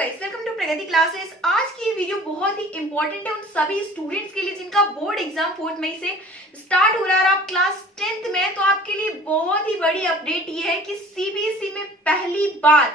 Guys, welcome to Pragati classes. आज की ये वीडियो बहुत ही इंपॉर्टेंट है उन सभी स्टूडेंट्स के लिए जिनका बोर्ड एग्जाम 4 मई से स्टार्ट हो रहा है और आप क्लास 10th में। तो आपके लिए बहुत ही बड़ी अपडेट ये है कि सीबीएसई में पहली बार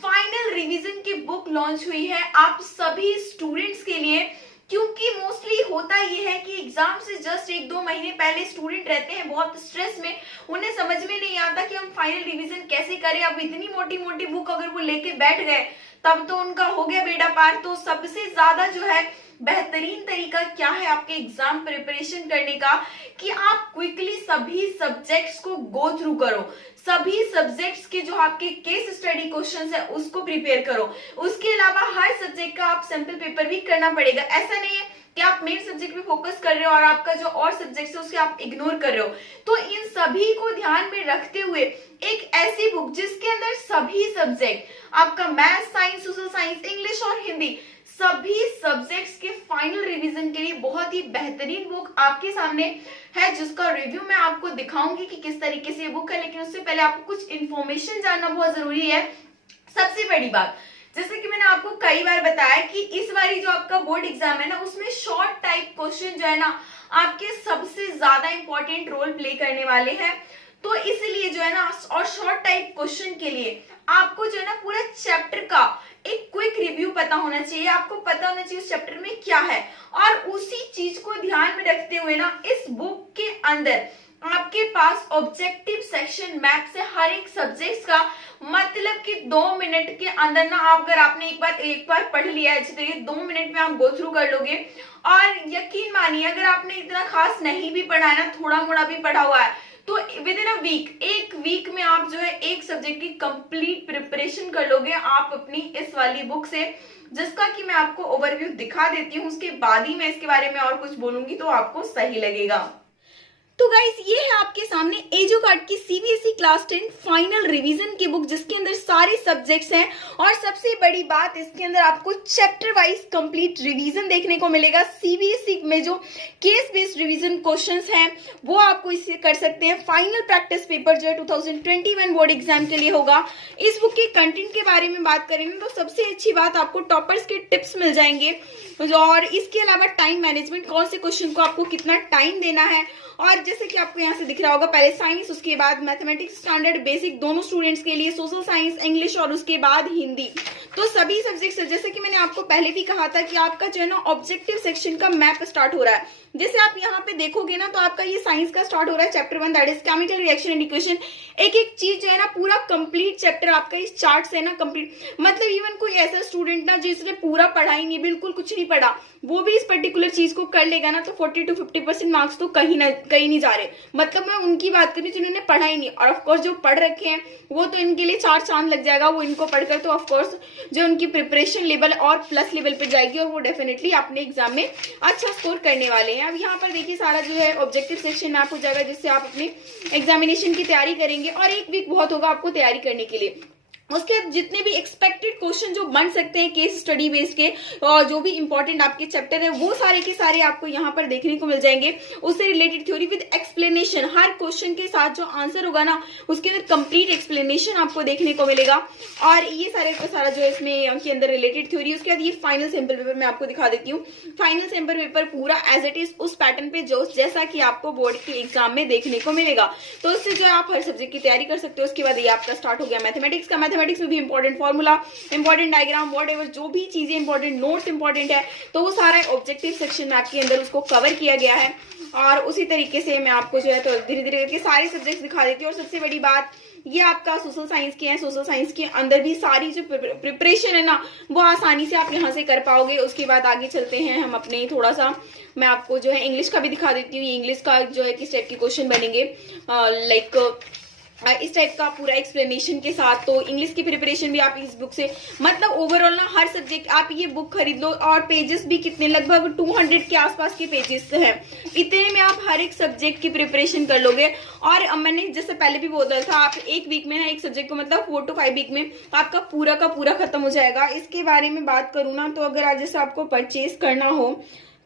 फाइनल रिवीजन की बुक लॉन्च हुई है आप सभी स्टूडेंट्स के लिए। क्योंकि मोस्टली होता ये है कि एग्जाम से जस्ट 1-2 महीने पहले स्टूडेंट रहते हैं बहुत स्ट्रेस में, उन्हें समझ में नहीं आता कि हम फाइनल रिवीजन कैसे करें। अब इतनी मोटी मोटी बुक अगर वो लेके बैठ गए तब तो उनका हो गया बेड़ा पार। तो सबसे ज्यादा जो है बेहतरीन तरीका क्या है आपके एग्जाम प्रिपरेशन करने का कि आप क्विकली सभी सब्जेक्ट्स को गो थ्रू करो, सभी सब्जेक्ट्स के जो आपके केस स्टडी क्वेश्चंस है उसको प्रिपेयर करो। उसके अलावा हर सब्जेक्ट का आप सैंपल पेपर भी करना पड़ेगा। ऐसा नहीं है कि आप मेन सब्जेक्ट पे फोकस कर रहे हो और आपका जो और सब्जेक्ट्स है उसके आप इग्नोर कर रहे हो। तो इन सभी को ध्यान में रखते हुए एक ऐसी बुक जिसके अंदर सभी सब्जेक्ट, आपका math, science, social science, English और हिंदी, सभी सब्जेक्ट्स के फाइनल रिवीजन के लिए बहुत ही बेहतरीन बुक आपके सामने है, जिसका रिव्यू मैं आपको दिखाऊंगी कि किस तरीके से ये बुक है। लेकिन उससे पहले आपको कुछ इन्फॉर्मेशन जानना बहुत जरूरी है। सबसे बड़ी बात, जैसे कि मैंने आपको कई बार बताया कि इस बारी जो आपका बोर्ड एग्जाम है ना, उसमें शॉर्ट टाइप क्वेश्चन जो है ना आपके सबसे ज्यादा इंपॉर्टेंट रोल प्ले करने वाले हैं। तो इसलिए जो है ना, और शॉर्ट टाइप क्वेश्चन के लिए आपको जो है ना पूरा चैप्टर का एक क्विक रिव्यू पता होना चाहिए। आपको पता होना चाहिए उस चैप्टर में क्या है, और उसी चीज को ध्यान में रखते हुए ना इस बुक के अंदर आपके पास ऑब्जेक्टिव सेक्शन मैप से हर एक सब्जेक्ट का, मतलब कि 2 मिनट के अंदर ना आप, अगर आपने एक बार पढ़ लिया है तो ये 2 मिनट में आप गो थ्रू कर लोगे। और यकीन मानिए अगर आपने इतना खास नहीं भी पढ़ा है ना, थोड़ा मोड़ा भी पढ़ा हुआ है, तो विद इन अ वीक, एक वीक में आप जो है एक सब्जेक्ट की कंप्लीट प्रिपरेशन कर लोगे आप अपनी इस वाली बुक से, जिसका कि मैं आपको ओवरव्यू दिखा देती हूँ। उसके बाद ही मैं इसके बारे में और कुछ बोलूंगी तो आपको सही लगेगा। तो गाइस, ये है आपके सामने एजुकार्ड की सीबीएसई क्लास 10 फाइनल रिवीजन की बुक, जिसके अंदर सारे सब्जेक्ट्स हैं। और सबसे बड़ी बात, इसके अंदर आपको चैप्टर वाइज कंप्लीट रिवीजन देखने को मिलेगा। सीबीएसई में जो केस बेस्ड रिवीजन क्वेश्चंस हैं वो आपको इससे कर सकते हैं। फाइनल प्रैक्टिस पेपर जो है 2021 बोर्ड एग्जाम के लिए होगा। इस बुक के कंटेंट के बारे में बात करेंगे तो सबसे अच्छी बात, आपको टॉपर्स के टिप्स मिल जाएंगे, और इसके अलावा टाइम मैनेजमेंट, कौन से क्वेश्चन को आपको कितना टाइम देना है। और जैसे कि आपको यहाँ से दिख रहा होगा, पहले साइंस, उसके बाद मैथमेटिक्स स्टैंडर्ड बेसिक दोनों स्टूडेंट्स के लिए, सोशल साइंस, इंग्लिश और उसके बाद हिंदी। तो सभी सब्जेक्ट्स, जैसे कि मैंने आपको पहले भी कहा था कि आपका जो है ना ऑब्जेक्टिव सेक्शन का मैप स्टार्ट हो रहा है। जैसे आप यहाँ पे देखोगे ना, तो आपका ये साइंस का स्टार्ट हो रहा है chapter 1, that is chemical reaction and equation. एक एक चीज जो है ना पूरा कंप्लीट चैप्टर आपका इस चार्ट से ना कंप्लीट, मतलब इवन कोई ऐसा स्टूडेंट ना जिसने पूरा पढ़ा ही नहीं, बिल्कुल कुछ नहीं पढ़ा, वो भी इस पर्टिकुलर चीज को कर लेगा ना, तो 40 to 50% मार्क्स तो कहीं नहीं जा रहे। मतलब मैं उनकी बात कर रही हूँ जिन्होंने पढ़ा ही नहीं, और ऑफकोर्स जो पढ़ रखे हैं वो तो इनके लिए 4 चांद लग जाएगा। वो इनको पढ़कर तो ऑफकोर्स जो उनकी प्रिपरेशन लेवल और प्लस लेवल पे जाएगी, और वो डेफिनेटली अपने एग्जाम में अच्छा स्कोर करने वाले हैं। अब यहाँ पर देखिए सारा जो है ऑब्जेक्टिव सेक्शन मैप हो जाएगा, जिससे आप अपने एग्जामिनेशन की तैयारी करेंगे, और 1 वीक बहुत होगा आपको तैयारी करने के लिए। उसके जितने भी एक्सपेक्टेड क्वेश्चन जो बन सकते हैं केस स्टडी बेस्ड के, और जो भी इंपॉर्टेंट आपके चैप्टर है वो सारे के सारे आपको यहाँ पर देखने को मिल जाएंगे। उससे related theory with explanation, her question के साथ जो आंसर होगा ना उसके अंदर कंप्लीट एक्सप्लेनेशन आपको देखने को मिलेगा। और ये सारे का सारा जो है इसमें के अंदर रिलेटेड थ्योरी। उसके बाद ये फाइनल सैंपल पेपर मैं आपको दिखा देती हूँ। फाइनल सैंपल पेपर पूरा एज इट इज उस पैटर्न पे जो जैसा कि आपको बोर्ड के एग्जाम में देखने को मिलेगा। तो इससे जो है आप हर सब्जेक्ट की तैयारी कर सकते हो। उसके बाद ये आपका स्टार्ट हो गया मैथमेटिक्स का। मैथमेटिक्स में भी important formula, important diagram, whatever जो भी चीजें इंपॉर्टेंट, नोट्स इंपॉर्टेंट है, तो वो सारा ऑब्जेक्टिव सेक्शन मैप के अंदर उसको कवर किया गया है। और उसी तरीके से मैं आपको जो है तो धीरे धीरे करके सारे सब्जेक्ट्स दिखा देती हूँ। और सबसे बड़ी बात, ये आपका सोशल साइंस के हैं। सोशल साइंस के अंदर भी सारी जो प्रिपरेशन है ना वो आसानी से आप यहाँ से कर पाओगे। उसके बाद आगे चलते हैं हम अपने, थोड़ा सा मैं आपको जो है इंग्लिश का भी दिखा देती हूँ। इंग्लिश का जो है किस टाइप के क्वेश्चन बनेंगे, लाइक इस टाइप का पूरा एक्सप्लेनेशन के साथ। तो इंग्लिश की प्रिपरेशन भी आप इस बुक से, मतलब ओवरऑल ना हर सब्जेक्ट आप ये बुक खरीद लो। और पेजेस भी कितने, लगभग 200 के आसपास के पेजेस हैं। इतने में आप हर एक सब्जेक्ट की प्रिपरेशन कर लोगे। और मैंने जैसे पहले भी बोला था, आप 1 वीक में ना एक सब्जेक्ट को, मतलब 4 to 5 वीक में आपका पूरा का पूरा खत्म हो जाएगा। इसके बारे में बात करूँ ना, तो अगर आज जैसे आपको परचेज करना हो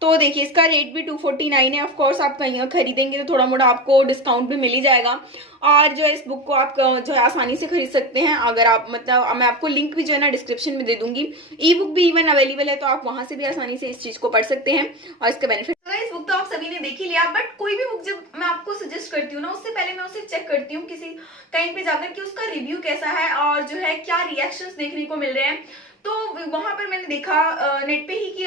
तो देखिए इसका रेट भी 249 है। ऑफ कोर्स आप कहीं खरीदेंगे तो थोड़ा मोड़ा आपको डिस्काउंट भी मिल ही जाएगा। और जो है इस बुक को आप जो है आसानी से खरीद सकते हैं। अगर आप मतलब मैं आपको लिंक भी जो है ना डिस्क्रिप्शन में दे दूंगी। ई बुक भी इवन अवेलेबल है, तो आप वहां से भी आसानी से इस चीज को पढ़ सकते हैं और इसका बेनिफिट। तो इस बुक तो आप सभी ने देख ही लिया, बट कोई भी बुक जब मैं आपको सजेस्ट करती हूँ ना, उससे पहले मैं उसे चेक करती हूँ किसी कहीं पे जाकर कि उसका रिव्यू कैसा है और जो है क्या रिएक्शंस देखने को मिल रहे हैं। तो वहां पर मैंने देखा नेट पे ही कि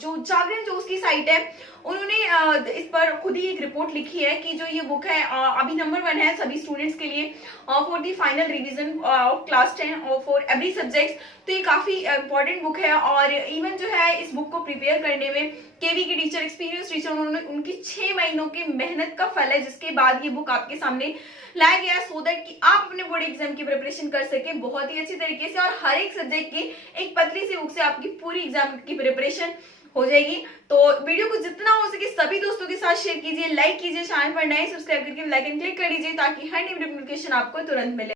जो जागरण जो उसकी साइट है, उन्होंने इस पर खुद ही एक रिपोर्ट लिखी है कि जो ये बुक है अभी नंबर 1 है सभी स्टूडेंट्स के लिए for the final revision of class 10 और फॉर एवरी सब्जेक्ट। तो ये काफी इंपॉर्टेंट बुक है और इवन जो है इस बुक को प्रिपेयर करने में केवी की टीचर, एक्सपीरियंस टीचर, उन्होंने उनकी 6 महीनों की मेहनत का फल है, जिसके बाद ये बुक आपके सामने लाया गया सो दैट कि आप अपने बोर्ड एग्जाम की प्रिपरेशन कर सके बहुत ही अच्छी तरीके से। और हर एक सब्जेक्ट की एक पतली सी बुक से आपकी पूरी एग्जाम की प्रिपरेशन हो जाएगी। तो वीडियो को जितना हो सके सभी दोस्तों के साथ शेयर कीजिए, लाइक कीजिए, चैनल पर नए सब्सक्राइब करके बेल आइकन क्लिक कर दीजिए ताकि हर न्यू नोटिफिकेशन आपको तुरंत मिले।